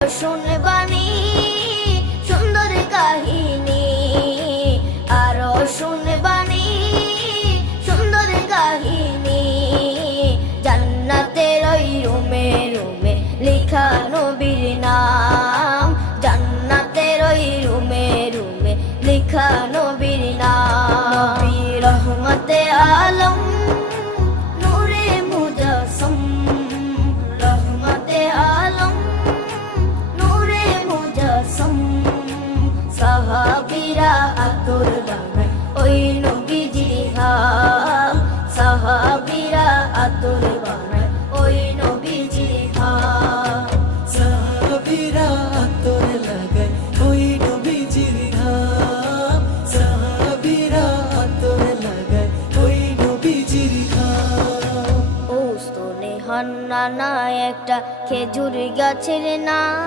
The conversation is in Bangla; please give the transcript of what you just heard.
শুনবানি সুন্দর কাহিনী, আরো শুনবানি সুন্দর কাহিনী। জান্নাতের ওই রুমে রুমে লেখা নবীর নাম, জান্নাতের ওই রুমে রুমে লেখা নবীর নাম। নবী রহমতে আলম নূরে মুজাসসম, রহমতে আলম নূরে মুজাসসম। সাহাবীরা আতর বানায় ওই নবীজির ঘাম, সাহাবীরা আতর বানায় ওই নবীজির ঘাম। সাহাবীরা আতর লাগায় ওই নবীজির ঘাম, সাহাবীরা আতর লাগায় ওই নবীজির ঘাম। ও স্তনে হান্নানা একটা খেজুর গাছের নাম।